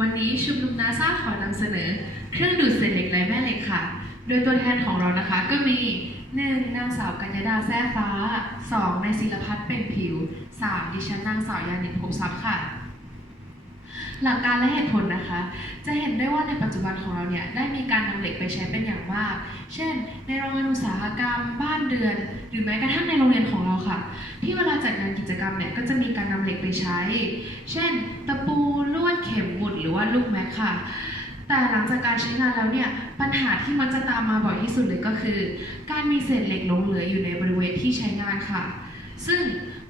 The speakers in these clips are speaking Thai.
วันนี้ชุมนุมนาซาขอนำเสนอ เครื่องดูดเศษเหล็กไร้แม่เหล็กค่ะ โดยตัวแทนของเรานะคะก็มี 1. นางสาวกัญญาดาแซ่ฟ้า 2. นายศิลพัฒน์เป็นผิว 3. ดิฉันนางสาวยานินพงทรัพย์ค่ะ หลักการและเหตุผลนะคะ จะ ได้ว่าในปัจจุบันของเราเนี่ยได้มีการนำเหล็กไปใช้เป็นอย่างมาก เช่น ในโรงงานอุตสาหกรรม บ้านเรือน หรือแม้กระทั่งในโรงเรียนของเราค่ะ ที่เวลาจัดงานกิจกรรมเนี่ยก็จะมีการนำเหล็กไปใช้ เช่น ตะปูลวดเข็มหมุดหรือว่าลูกแม็กค่ะแต่หลังจากการใช้งานแล้วเนี่ยปัญหาที่มันจะตามมาบ่อยที่สุดเลยก็คือ การมีเศษเหล็กหลงเหลืออยู่ในบริเวณที่ใช้งานค่ะ ซึ่ง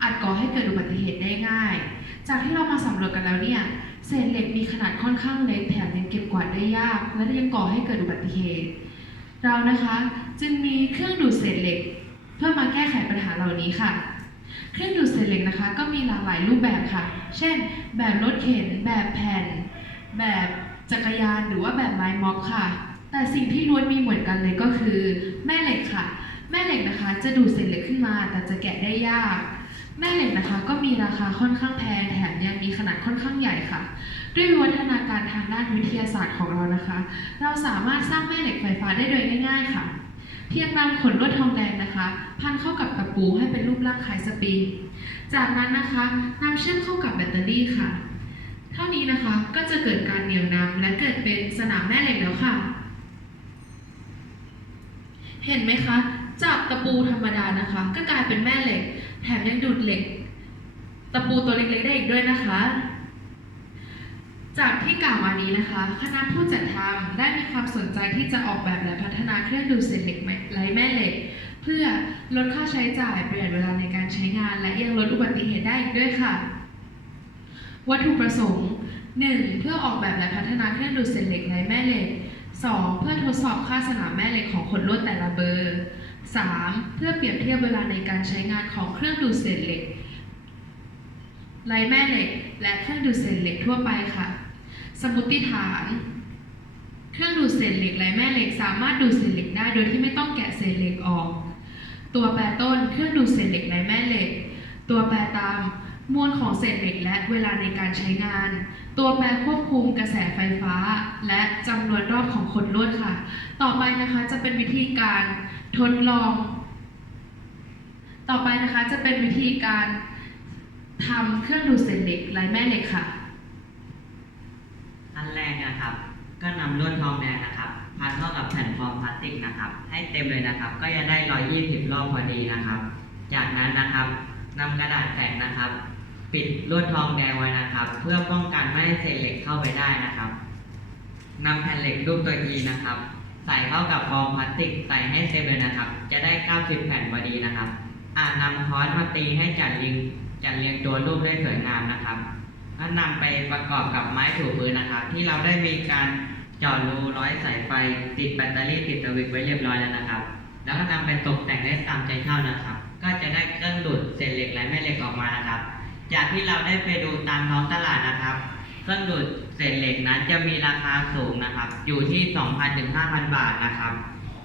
อาจก่อให้เกิดอุบัติเหตุได้ง่าย จากที่เรามาสำรวจกันแล้วเนี่ย เศษเหล็กมีขนาดค่อนข้างเล็กแถมยังเก็บกวาดได้ยาก และยังก่อให้เกิดอุบัติเหตุ เรานะคะจึงมีเครื่องดูดเศษเหล็ก เพื่อมาแก้ไขปัญหาเหล่านี้ค่ะ เครื่องดูดเศษเหล็กนะคะ ก็มีหลากหลายรูปแบบค่ะ เช่น แบบรถเข็น แบบแผ่น แบบจักรยานหรือว่าแบบไม้ม็อบค่ะ แต่สิ่งที่ล้วนมีเหมือนกันเลยก็คือ แม่เหล็กค่ะ แม่เหล็กนะคะ จะดูดเศษเหล็กขึ้นมา แต่จะแกะได้ยาก แม่เหล็กนะคะก็มีราคาค่อนข้างแพงแถมยังมีขนาดค่อนข้างใหญ่ค่ะ ด้วยวิวัฒนาการทางด้านวิทยาศาสตร์ของเรานะคะ เราสามารถสร้างแม่เหล็กไฟฟ้าได้โดยง่ายๆค่ะ เพียงนำขนลวดทองแดงนะคะ พันเข้ากับตะปูให้เป็นรูปร่างคล้ายสปริงจากนั้นนะคะนำเชื่อมเข้ากับแบตเตอรี่ค่ะ เท่านี้นะคะก็จะเกิดการเหนี่ยวนำและเกิดเป็นสนามแม่เหล็กแล้วค่ะ เห็นไหมคะ จากตะปูธรรมดานะคะ ก็กลายเป็นแม่เหล็ก แถมยังดูดเหล็ก ตะปูตัวเล็กๆได้อีกด้วยนะคะ จากที่กล่าวมานี้นะคะ คณะผู้จัดทำได้มีความสนใจที่จะออกแบบและพัฒนาเครื่องดูดเศษเหล็กไร้แม่เหล็ก เพื่อลดค่าใช้จ่ายประหยัดเวลาในการใช้งาน และยังลดอุบัติเหตุได้อีกด้วยค่ะ วัตถุประสงค์ 1. เพื่อออกแบบและพัฒนาเครื่องดูดเศษเหล็กไร้แม่เหล็ก 2. เพื่อทดสอบค่าสนามแม่เหล็กของขนลวดแต่ละเบอร์ 3. เพื่อเปรียบเทียบเวลาในการใช้งานของเครื่องดูดเศษเหล็กไรแม่เหล็ก และเครื่องดูดเศษเหล็กทั่วไปค่ะ สมมติฐาน เครื่องดูดเศษเหล็กไรแม่เหล็กสามารถดูดเศษเหล็กได้โดยที่ไม่ต้องแกะเศษเหล็กออก ตัวแปรต้นเครื่องดูดเศษเหล็กไรแม่เหล็ก ตัวแปรตามมวลของเศษเหล็กและเวลาในการใช้งาน ตัวแปรควบคุมกระแสไฟฟ้า และจำนวนรอบของขนลวดค่ะ ต่อไปนะคะจะเป็นวิธีการ ทดลอง ต่อไปนะคะจะเป็นวิธีการทำเครื่องดูดเศษเหล็กไร้แม่เหล็กค่ะ ขั้นแรกนะครับ ก็นำลวดทองแดงนะครับ พันเข้ากับแผ่นฟอร์มพลาสติกนะครับ ให้เต็มเลยนะครับ ก็จะได้ 120 รอบพอดีนะครับ จากนั้นนะครับนำกระดาษแข็งนะครับ ปิดลวดทองแดงไว้นะครับ เพื่อป้องกันไม่ให้เศษเหล็กเข้าไปได้นะครับนำแผ่นเหล็กรูปตัว E นะครับ ใส่เข้ากับฟอร์มพลาสติกใส่ให้เต็มเลยนะครับ จะได้ 90 แผ่นพอดีนะครับ อาจนำค้อนมาตีให้จัดเรียงจัดเรียงตัวรูปได้สวยงามนะครับก็นำไปประกอบกับไม้ถูพื้นนะครับ ที่เราได้มีการเจาะรูร้อยสายไฟติดแบตเตอรี่ติดสวิตช์ไว้เรียบร้อยแล้วนะครับ แล้วก็นำไปตกแต่งได้ตามใจชอบนะครับ ก็จะได้เครื่องดูดเศษเหล็กและแม่เหล็กออกมานะครับ จากที่เราได้ไปดูตามท้องตลาดนะครับ เครื่องดูดเศษเหล็กนั้นจะมีราคาสูงนะครับ อยู่ที่ 2,000ถึง5,000 บาทนะครับ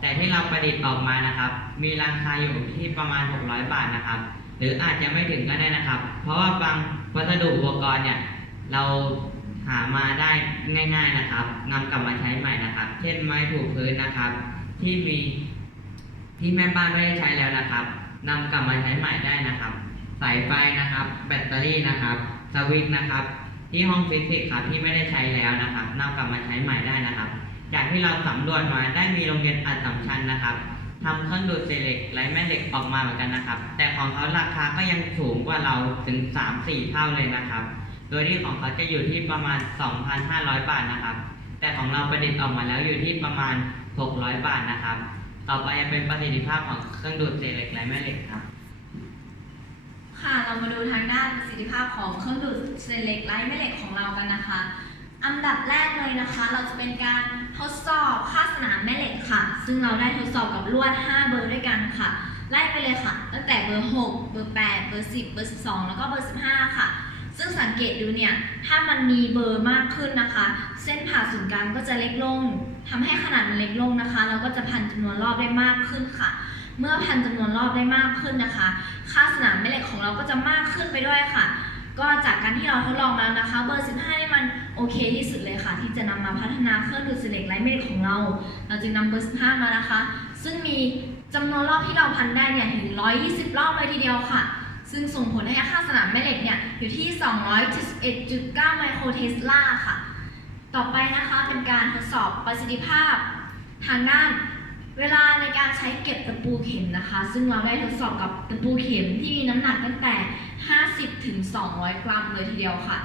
แต่ที่เราประดิษฐ์ออกมานะครับ มีราคาอยู่ที่ประมาณ 600 บาทนะครับ หรืออาจจะไม่ถึงก็ได้นะครับ เพราะว่าบางวัสดุอุปกรณ์เนี่ยเราหามาได้ง่าย ๆนะครับนำกลับมาใช้ใหม่นะครับ เช่นไม้ถูพื้นนะครับ ที่มีที่แม่บ้านไม่ได้ใช้แล้วนะครับนำกลับมาใช้ใหม่ได้นะครับ สายไฟนะครับ แบตเตอรี่นะครับสวิตช์นะครับ ที่ห้องฟิสิกส์ครับที่ไม่ได้ใช้แล้วนะครับนำกลับมาใช้ใหม่ได้นะครับ จากที่เราสำรวจมาได้มีโรงเรียนอัดสัมชัญนะครับทำเครื่องดูดเศษเหล็กไร้แม่เหล็กออกมาเหมือนกันนะครับ แต่ของเขาราคาก็ยังสูงกว่าเราถึง 3-4 เท่าเลยนะครับ โดยที่ของเขาจะอยู่ที่ประมาณ 2,500 บาทนะครับ แต่ของเราประดิษฐ์ออกมาแล้วอยู่ที่ประมาณ 600 บาทนะครับ ต่อไปจะเป็นประสิทธิภาพของเครื่องดูดเศษเหล็กไร้แม่เหล็กครับ ค่ะเรามาดูทางด้านประสิทธิภาพของเครื่องดูดเศษเหล็กไร้แม่เหล็กของเรากันนะคะ อันดับแรกเลยนะคะ เราจะเป็นการทดสอบค่าสนามแม่เหล็กค่ะ ซึ่งเราได้ทดสอบกับลวด 5 เบอร์ด้วยกันค่ะ ไล่ไปเลยค่ะ ตั้งแต่เบอร์ 6 เบอร์ 8 เบอร์ 10 เบอร์ 12 แล้วก็เบอร์ 15 ค่ะ ซึ่งสังเกตดูเนี่ย ถ้ามันมีเบอร์มากขึ้นนะคะ เส้นผ่าศูนย์กลางก็จะเล็กลงทำให้ขนาดมันเล็กลงนะคะ เราก็จะพันจำนวนรอบได้มากขึ้นค่ะ เมื่อพันจำนวนรอบได้มากขึ้นนะคะ ค่าสนามแม่เหล็กของเราก็จะมากขึ้นไปด้วยค่ะ ก็จากการที่เราทดลองมาแล้วนะคะ เบอร์ 15นี่มันโอเคที่สุดเลยค่ะ ที่จะนำมาพัฒนาเครื่องดูดเศษเหล็กไร้แม่เหล็กของเรา เราจึงนำเบอร์ 15 มานะคะ ซึ่งมีจำนวนรอบที่เราพันได้เนี่ยถึง 120 รอบเลยทีเดียวค่ะซึ่งส่งผลให้ค่าสนามแม่เหล็กเนี่ยอยู่ที่ 271.9 ไมโครเทสลาค่ะ ต่อไปนะคะเป็นการทดสอบประสิทธิภาพทางด้าน เวลาในการใช้เก็บตะปูเข็มนะคะ ซึ่งเราได้ทดสอบกับตะปูเข็มที่มีน้ำหนักตั้งแต่ 50ถึง200 กรัมเลยทีเดียวค่ะ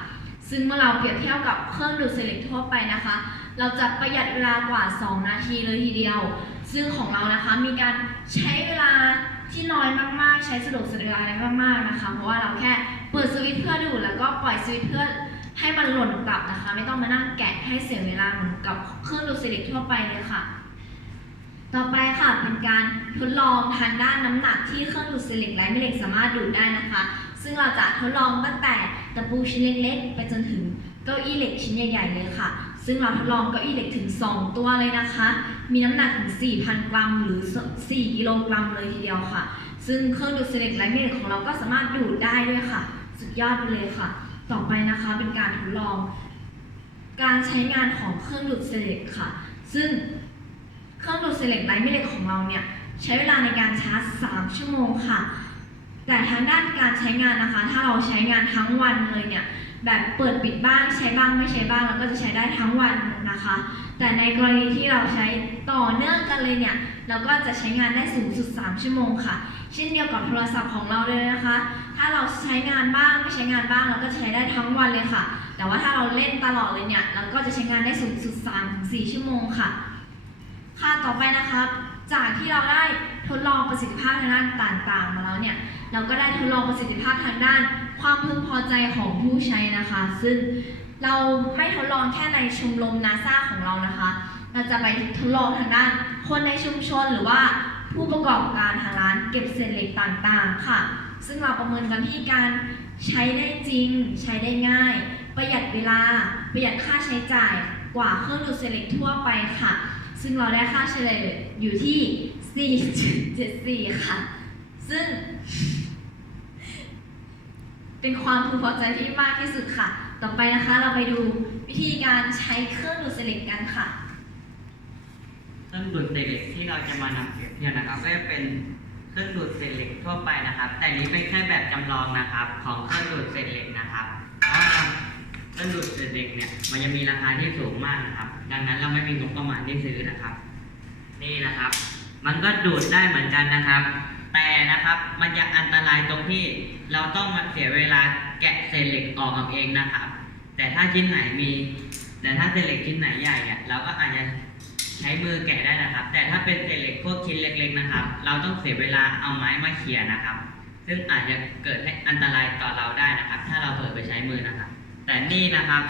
ซึ่งเมื่อเราเปรียบเทียบกับเครื่องดูดเศษเล็กทั่วไปนะคะ เราจะประหยัดเวลากว่า 2 นาทีเลยทีเดียว ซึ่งของเรานะคะมีการใช้เวลาที่น้อยมากๆ ใช้สะดวกสบายได้มากๆนะคะ เพราะว่าเราแค่เปิดสวิตช์เพื่อดูแล้วก็ปล่อยสวิตช์เพื่อให้มันหล่นกลับนะคะ ไม่ต้องมานั่งแกะให้เสียเวลาเหมือนกับเครื่องดูดเศษเล็กทั่วไปเลยค่ะ ต่อไปค่ะเป็นการทดลองทางด้านน้ำหนักที่เครื่องดูดเศษเหล็กไร้แม่เหล็กสามารถดูดได้นะคะ ซึ่งเราจะทดลองตั้งแต่ตะปูชิ้นเล็กๆ ไปจนถึงเก้าอี้เหล็กชิ้นใหญ่ๆเลยค่ะ ซึ่งเราทดลองเก้าอี้เหล็กถึง 2 ตัวเลยนะคะ มีน้ำหนักถึง 4,000 กรัม หรือ 4 กิโลกรัมเลยทีเดียวค่ะ ซึ่งเครื่องดูดเศษเหล็กไร้แม่เหล็กของเราก็สามารถดูดได้ด้วยค่ะ สุดยอดไปเลยค่ะ ต่อไปนะคะเป็นการทดลอง การใช้งานของเครื่องดูดเศษเหล็กค่ะ ซึ่ง เครื่องดูดเศษเลกไร้แม่เล็กของเราเนี่ยใช้เวลาในการชาร์จ 3 ชั่วโมงค่ะ แต่ทางด้านการใช้งานนะคะ ถ้าเราใช้งานทั้งวันเลยเนี่ยแบบเปิดปิดบ้างใช้บ้างไม่ใช้บ้างเราก็จะใช้ได้ทั้งวันนะคะ แต่ในกรณีที่เราใช้ต่อเนื่องกันเลยเนี่ยเราก็จะใช้งานได้สูงสุด 3 ชั่วโมงค่ะ เช่นเดียวกับโทรศัพท์ของเราเลยนะคะ ถ้าเราใช้งานบ้างไม่ใช้งานบ้างเราก็ใช้ได้ทั้งวันเลยค่ะ แต่ว่าถ้าเราเล่นตลอดเลยเนี่ยเราก็จะใช้งานได้สูงสุด 3-4 ชั่วโมงค่ะ ค่ะต่อไปนะครับ จากที่เราได้ทดลองประสิทธิภาพทางด้านต่างๆ มาแล้วเนี่ย เราก็ได้ทดลองประสิทธิภาพทางด้าน ความพึงพอใจของผู้ใช้นะคะ ซึ่งเราไม่ทดลองแค่ในชมรมนาซาของเรานะคะ เราจะไปทดลองทางด้าน คนในชุมชนหรือว่าผู้ประกอบการทางร้านเก็บเศษเหล็กต่างๆ ค่ะ ซึ่งเราประเมินกันที่การใช้ได้จริง ใช้ได้ง่าย ประหยัดเวลา ประหยัดค่าใช้จ่ายกว่าเครื่องดูดเศษเหล็กทั่วไปค่ะ ซึ่งเราได้ค่าเฉลี่ยอยู่ที่ 4.74 ค่ะ ซึ่ง เป็นความพึงพอใจที่มากที่สุดค่ะ ต่อไปนะคะเราไปดูวิธีการใช้เครื่องดูดเศษเหล็กกันค่ะ เครื่องดูดเศษเหล็กที่เราจะมานำเปรียบเทียบนะครับก็จะเป็นเครื่องดูดเศษเหล็กทั่วไปนะครับ แต่นี้เป็นแค่แบบจำลองนะครับ ของเครื่องดูดเศษเหล็กนะครับ ว่ารดูดเศษเหล็กเนี่ยมันจะมีราคาที่สูงมากนะครับ ดังนั้นเราไม่มีงบประมาณที่ซื้อนะครับ นี่นะครับ มันก็ดูดได้เหมือนกันนะครับ แต่นะครับมันจะอันตรายตรงที่เราต้องมาเสียเวลาแกะเศษเหล็กออกเอาเองนะครับ แต่ถ้าชิ้นไหนมี แต่ถ้าเศษเหล็กชิ้นไหนใหญ่เนี่ยเราก็อาจจะใช้มือแกะได้นะครับ แต่ถ้าเป็นเศษเหล็กพวกชิ้นเล็ก ๆนะครับ เราต้องเสียเวลาเอาไม้มาเขี่ยนะครับ ซึ่งอาจจะเกิดให้อันตรายต่อเราได้นะครับ ถ้าเราเผลอไปใช้มือนะครับ แต่นี่นะครับ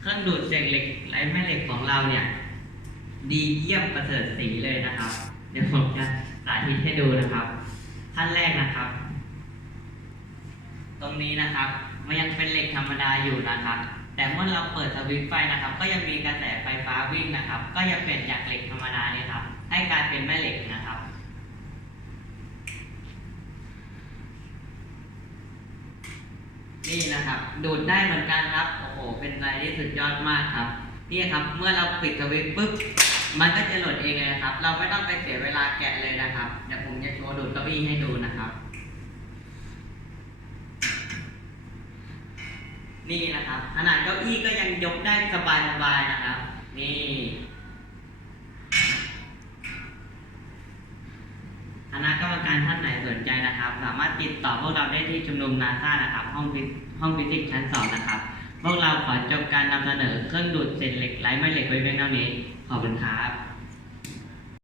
เครื่องดูดเศษเหล็กไร้แม่เหล็กของเราเนี่ย ดีเยี่ยมประเสริฐสีเลยนะครับ เดี๋ยวผมจะสาธิตให้ดูนะครับ ขั้นแรกนะครับ ตรงนี้นะครับ มันยังเป็นเหล็กธรรมดาอยู่นะครับ แต่เมื่อเราเปิดสวิตช์ไฟนะครับ ก็ยังมีกระแสไฟฟ้าวิ่งนะครับ ก็ยังเปลี่ยนจากเหล็กธรรมดาเนี่ยครับ ให้กลายเป็นแม่เหล็กนะครับ นี่นะครับ ดูดได้เหมือนกันครับ โอ้โห เป็นอะไรที่สุดยอดมากครับ นี่ครับ เมื่อเราปิดสวิตช์ปุ๊บ มันก็จะหล่นเองเลยนะครับ เราไม่ต้องไปเสียเวลาแกะเลยนะครับ เดี๋ยวผมจะโชว์ดูดเก้าอี้ให้ดูนะครับ นี่นะครับ ขนาดเก้าอี้ก็ยังยกได้สบายๆนะครับ นี่ คณะกรรมการท่านไหนสนใจนะครับ สามารถติดต่อพวกเราได้ที่ชุมนุมนาซานะครับ ห้องฟิห้องฟิสิกส์ชั้นสองนะครับ พวกเราขอจบการนำเสนอเครื่องดูดเศษเหล็กไร้แม่เหล็กไว้เพียงเท่านี้ ขอบคุณครับ